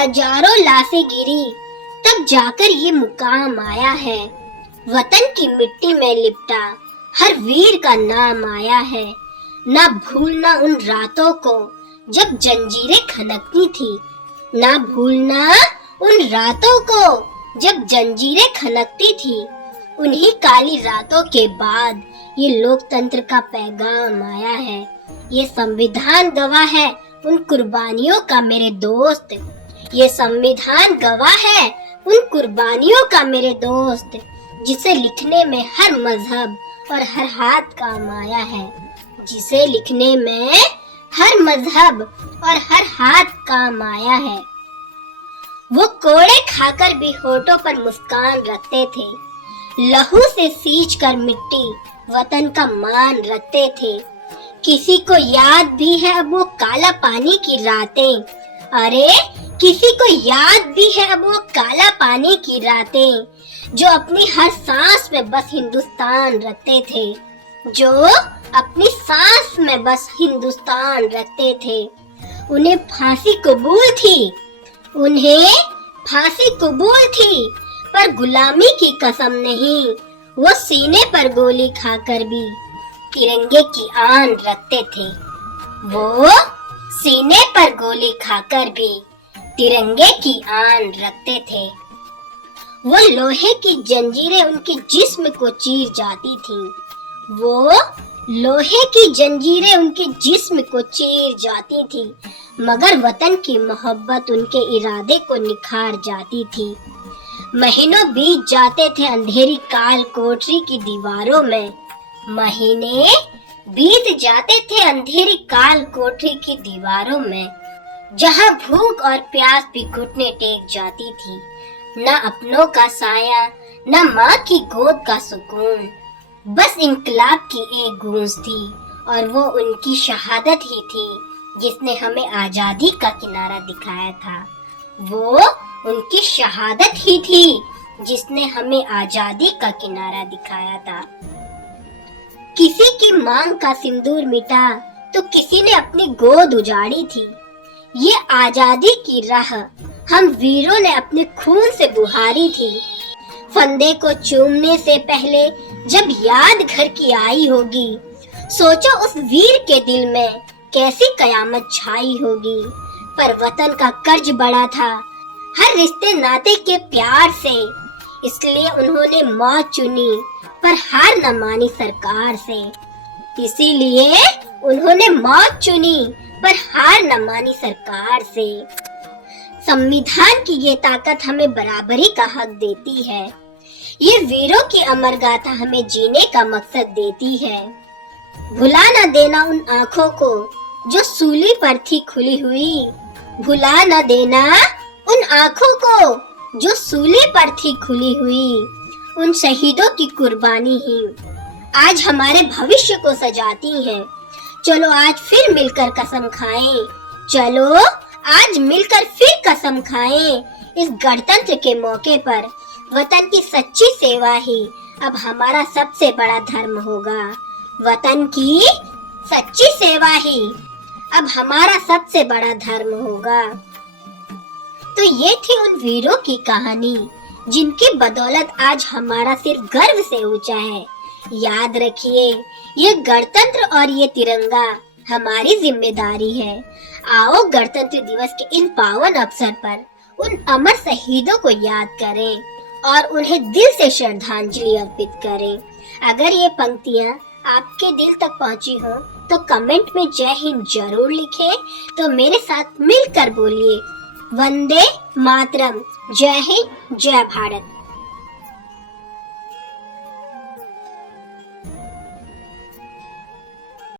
हजारों लाशें गिरी, तब जाकर ये मुकाम आया है। वतन की मिट्टी में लिपटा हर वीर का नाम आया है। ना भूलना उन रातों को जब जंजीरें खनकती थी, ना भूलना उन रातों को जब जंजीरें खनकती थी। उन्हीं काली रातों के बाद ये लोकतंत्र का पैगाम आया है। ये संविधान गवाह है उन कुर्बानियों का मेरे दोस्त। ये संविधान गवाह है उन कुर्बानियों का मेरे दोस्त, जिसे लिखने में हर मजहब और हर हाथ काम आया है। जिसे लिखने में हर मजहब और हर हाथ काम आया है। वो कोड़े खाकर भी होठों पर मुस्कान रखते थे। लहू से सींच कर मिट्टी वतन का मान रखते थे। किसी को याद भी है अब वो काला पानी की रातें। अरे किसी को याद भी है अब वो काला पानी की रातें, जो अपनी हर सांस में बस हिंदुस्तान रखते थे। जो अपनी सांस में बस हिंदुस्तान रखते थे। उन्हें फांसी कबूल थी, उन्हें फांसी कबूल थी, पर गुलामी की कसम नहीं। वो सीने पर गोली खाकर भी तिरंगे की आन रखते थे। वो सीने पर गोली खाकर भी तिरंगे की आन रखते थे। वो लोहे की जंजीरें उनके जिस्म को चीर जाती थीं। वो लोहे की जंजीरें उनके जिस्म को चीर जाती थी, मगर वतन की मोहब्बत उनके इरादे को निखार जाती थी। महीनों बीत जाते थे अंधेरी काल कोठरी की दीवारों में। महीने बीत जाते थे अंधेरी काल कोठरी की दीवारों में, जहां भूख और प्यास भी घुटने टेक जाती थी। न अपनों का साया, न माँ की गोद का सुकून, बस इंकलाब की एक गूंज थी, और वो उनकी शहादत ही थी जिसने हमें आजादी का किनारा दिखाया था। वो उनकी शहादत ही थी जिसने हमें आजादी का किनारा दिखाया था। किसी की मांग का सिंदूर मिटा तो किसी ने अपनी गोद उजाड़ी थी। ये आजादी की राह हम वीरों ने अपने खून से बुहारी थी। फंदे को चूमने से पहले जब याद घर की आई होगी, सोचो उस वीर के दिल में कैसी कयामत छाई होगी। पर वतन का कर्ज बड़ा था हर रिश्ते नाते के प्यार से, इसलिए उन्होंने मौत चुनी पर हार न मानी सरकार से। इसीलिए उन्होंने मौत चुनी पर हार न मानी सरकार से। संविधान की ये ताकत हमें बराबरी का हक देती है। ये वीरों की अमर गाथा हमें जीने का मकसद देती है। भुला न देना उन आँखों को जो सूली पर थी खुली हुई। भुला न देना उन आँखों को जो सूली पर थी खुली हुई। उन शहीदों की कुर्बानी ही आज हमारे भविष्य को सजाती है। चलो आज फिर मिलकर कसम खाएं। चलो आज मिलकर फिर कसम खाएं। इस गणतंत्र के मौके पर वतन की सच्ची सेवा ही अब हमारा सबसे बड़ा धर्म होगा। वतन की सच्ची सेवा ही अब हमारा सबसे बड़ा धर्म होगा। तो ये थी उन वीरों की कहानी जिनकी बदौलत आज हमारा सिर गर्व से ऊंचा है। याद रखिए, ये गणतंत्र और ये तिरंगा हमारी जिम्मेदारी है। आओ गणतंत्र दिवस के इन पावन अवसर पर उन अमर शहीदों को याद करें और उन्हें दिल से श्रद्धांजलि अर्पित करें। अगर ये पंक्तियाँ आपके दिल तक पहुँची हो तो कमेंट में जय हिंद जरूर लिखें। तो मेरे साथ मिलकर बोलिए, वंदे मातरम, जय हिंद, जय भारत।